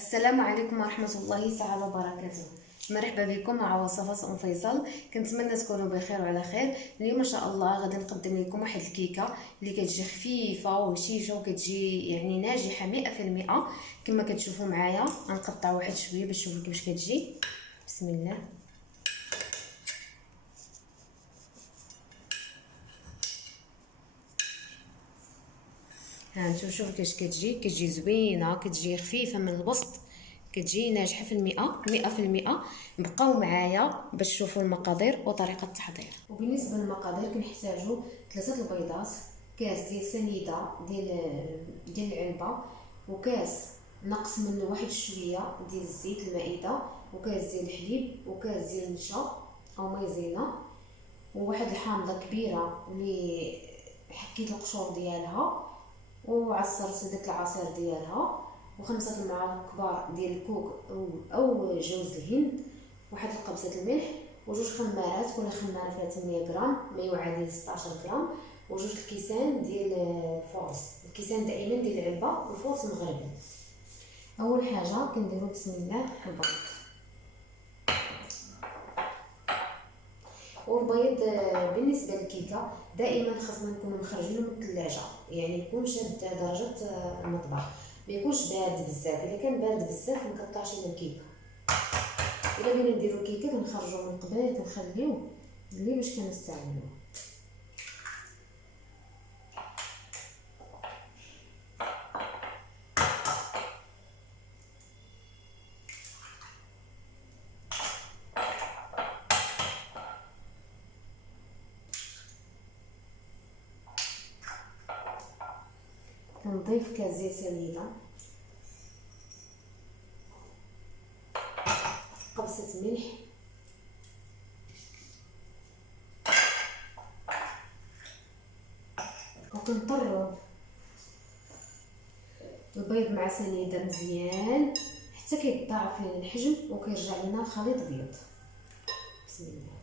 السلام عليكم ورحمة الله تعالى وبركاته. مرحبا بكم مع وصفات ام فيصل. كنتمنى تكونوا بخير وعلى خير. اليوم ان شاء الله غادي نقدم لكم واحد الكيكه اللي كتجي خفيفه وهشيشه وكتجي يعني ناجحه 100%. كما كتشوفوا معايا غنقطع واحد شويه باش تشوفوا كيفاش كتجي. بسم الله. ها نتوما شوفوا كيفاش كتجي زوينه، كتجي خفيفه من الوسط، كتجي ناجحه في المئة 100%. بقاو معايا باش تشوفوا المقادير وطريقه التحضير. وبالنسبه للمقادير كنحتاجوا 3 البيضات، كاس ديال سنيده ديال العلبه، وكاس نقص منه واحد شويه ديال الزيت المائده، وكاس ديال الحليب، وكاس ديال النشا او مايزينا، وواحد الحامضه كبيره اللي حكيت القشور ديالها وعصرت داك العصير ديالها، وخمسة المعالق كبار ديال الكوك او جوز الهند، واحد القبصه الملح، وجوج خمارات، كل خماره فيها 800 غرام، ما يعادل 16 غرام، وجوج الكيسان ديال الفورص. الكيسان دائما ديال العلبه والفورص مغربي. اول حاجه كنديرو بسم الله البيض. والبيض بالنسبه للكيكه دائما خاصنا نكونوا مخرجينه من الثلاجه، يعني يكون شاد درجه المطبخ، ما يكونش بارد بزاف. الا كان بارد بزاف ما كطلعش لنا الكيكه. الا بغينا نديرو الكيكه كنخرجوه من قبل، كنخليوه اللي باش كنستعملوه. كنضيف كاس زيت سنيده، قبصه ملح، وكنطرب البيض مع سنيده مزيان حتى كيتضاعف لنا الحجم وكيرجع لنا الخليط ابيض. بسم الله.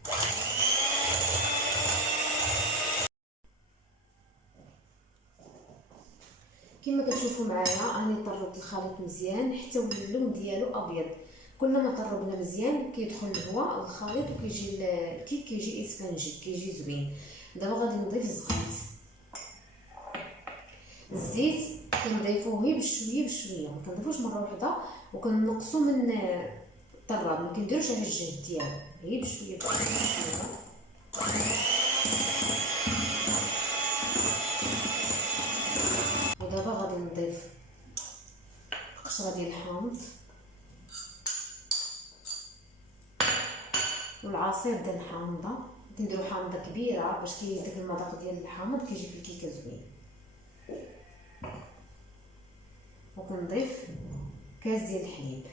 كما كتشوفوا معايا راني طربت الخليط مزيان حتى ولى اللون ديالو ابيض. كلما طربنا مزيان كيدخل الهواء للخليط وكيجي الكيك كيجي اسفنجي، كيجي زوين. دابا غادي نضيف الزيت كنضيفوه غير بشويه بشويه، ما كنضيفوش مره واحده، وكنقصوا من الطراب، ما كنديروش على الجهد ديالو، غير بشويه بشويه. ودابا غادي نضيف قشره ديال الحامض والعصير ديال الحامضه. كنديروا حامضه كبيره باش داك المذاق ديال الحامض كيجي في الكيكه زوين. وكنضيف كاس ديال الحليب،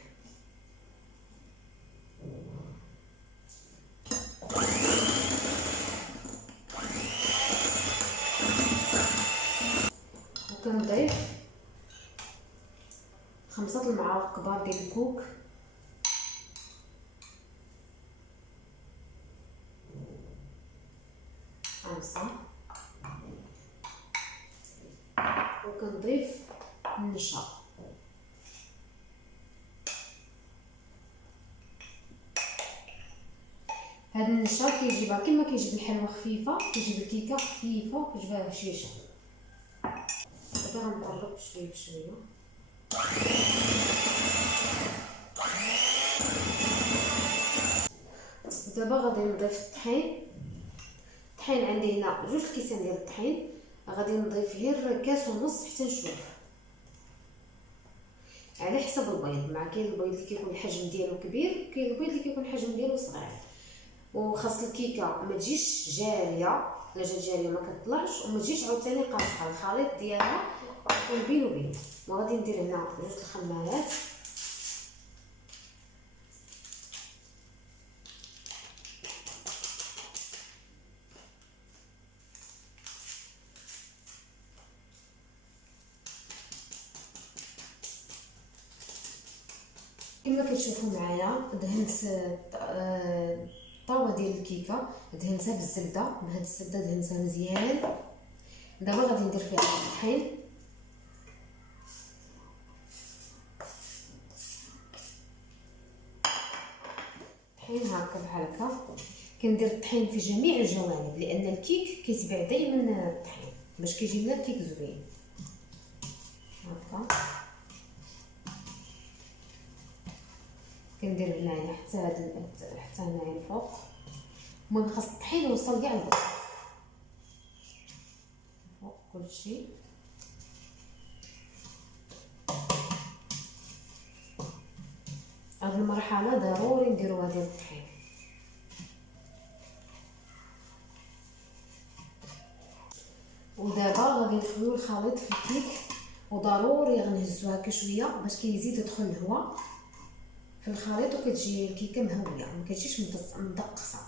وكنضيف 5 المعالق كبار ديال الكوك، وكنضيف النشا. هاد النشا كيجيبها كما كيجيب الحلوه خفيفه، كيجيب الكيكه خفيفه وكتجيبها هشيشه. دابا غنطرب شويه بشويه. دابا غادي نضيف الطحين. عندي هنا 2 كيسان ديال الطحين، غادي نضيف غير كاس ونص حتى نشوف على حسب البيض. مع كاين البيض اللي كيكون الحجم ديالو كبير، وكاين البيض اللي كيكون الحجم ديالو صغير. وخاص الكيكه ما تجيش جاريه، لا جات جاريه ما كتطلعش، وما تجيش عاوتاني قاصحه. الخليط ديالها يكون بين وبين. وغادي ندير هنا 2 الخمارات، كما كتشوفوا معايا دهنت الطاوه ديال الكيكه، دهنتها بالزبده. بهاد الزبده دهنتها مزيان. دابا غادي ندير فيها الطحين، الطحين هكا بحال هكا. كندير الطحين في جميع الجوانب لان الكيك كيتبع دائما الطحين باش كيجي لنا الكيك زوين. هكا كندير هنايا حتى هنايا الفوق. المهم خاص الطحين يوصل كاع للفوق فوق كلشي. هاد المرحله ضروري نديروها ديال الطحين. ودابا غادي نخليو الخليط في الكيك وضروري غنهزو هكا شويه باش كيزيد يدخل الهواء في الخليط وكتجي الكيكه مهويه ما كتجيش مدقصه.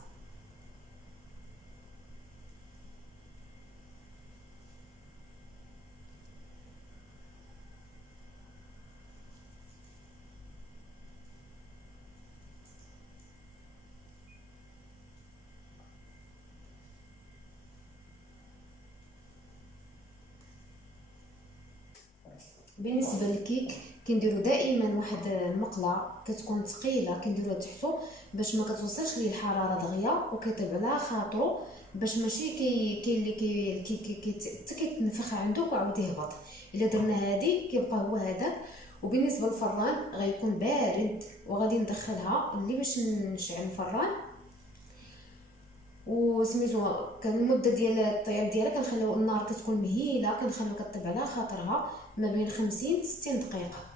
بالنسبه للكيك كنديروا دائما واحد المقله كتكون ثقيله كنديروها تحتو باش ما كتوصلش ليه الحراره دغيا وكيطيب على خاطرو باش ماشي كاين اللي الكيك كيتنفخ عنده وعاود يهبط. الا درنا هذه كيبقى هو هذاك. وبالنسبه للفران غيكون بارد وغادي ندخلها اللي باش نشعل الفران وسميتو كان المده ديال الطياب ديالها كنخليو النار كتكون مهيله كنخليو كطيب على خاطرها ما بين 50 60 دقيقه.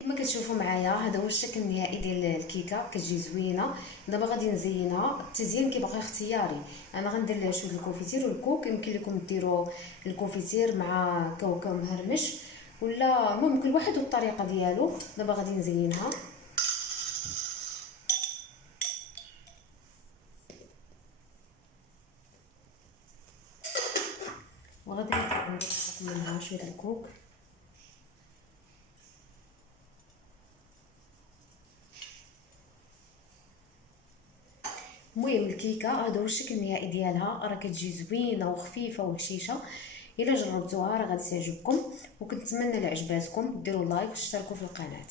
كما كتشوفوا معايا هذا هو الشكل النهائي ديال الكيكه كتجي زوينه. دابا غادي نزينها. التزيين كيبقى اختياري. انا غندير شويه الكونفيتير والكوك. يمكن لكم ديروا الكونفيتير مع كاوكاو مهرمش ولا المهم كل واحد والطريقه ديالو. دابا غادي نزينها. وغادي نحط منها شويه الكوك. المهم الكيكه هذا هو الشكل النهائي ديالها. راه كتجي زوينه وخفيفه وهشيشه. الا جربتوها راه غادي تعجبكم وكنتمنى العجباتكم. ديروا لايك واشتركوا في القناه.